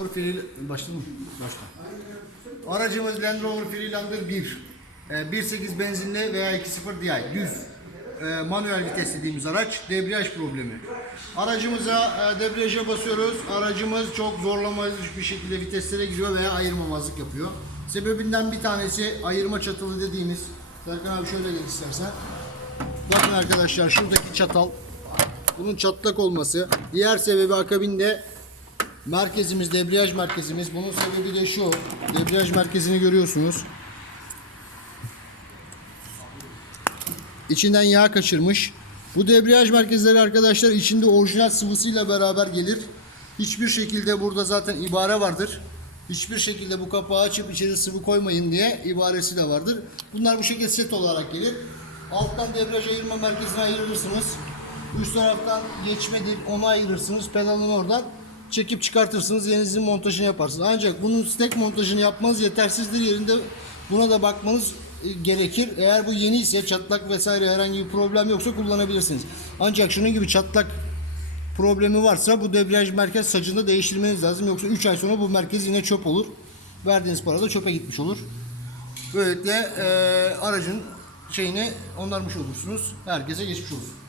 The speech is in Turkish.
Rover Free... Başladı mı? Başla. Aracımız Land Rover Freelander 1. Ee, 1.8 benzinli veya 2.0 DI. Düz. Ee, manuel vites dediğimiz araç. Debriyaj problemi. Aracımıza e, debriyaja basıyoruz. Aracımız çok zorlamacı bir şekilde viteslere giriyor veya ayırmamazlık yapıyor. Sebebinden bir tanesi ayırma çatalı dediğimiz. Serkan abi şöyle gel istersen. Bakın arkadaşlar şuradaki çatal. Bunun çatlak olması. Diğer sebebi akabinde Merkezimiz, debriyaj merkezimiz. Bunun sebebi de şu. Debriyaj merkezini görüyorsunuz. İçinden yağ kaçırmış. Bu debriyaj merkezleri arkadaşlar içinde orijinal sıvısıyla beraber gelir. Hiçbir şekilde burada zaten ibare vardır. Hiçbir şekilde bu kapağı açıp içeri sıvı koymayın diye ibaresi de vardır. Bunlar bu şekilde set olarak gelir. Alttan debriyaj ayırma merkezine ayırırsınız. Üst taraftan geçmedir onu ayırırsınız. Pedalını oradan çekip çıkartırsınız. Yeninizin montajını yaparsınız. Ancak bunun tek montajını yapmanız yetersizdir. Yerinde buna da bakmanız e, gerekir. Eğer bu yeni ise çatlak vesaire herhangi bir problem yoksa kullanabilirsiniz. Ancak şunun gibi çatlak problemi varsa bu debriyaj merkez sacını değiştirmeniz lazım. Yoksa 3 ay sonra bu merkez yine çöp olur. Verdiğiniz para da çöpe gitmiş olur. Böylelikle e, aracın şeyini onarmış olursunuz. Herkese geçmiş olsun.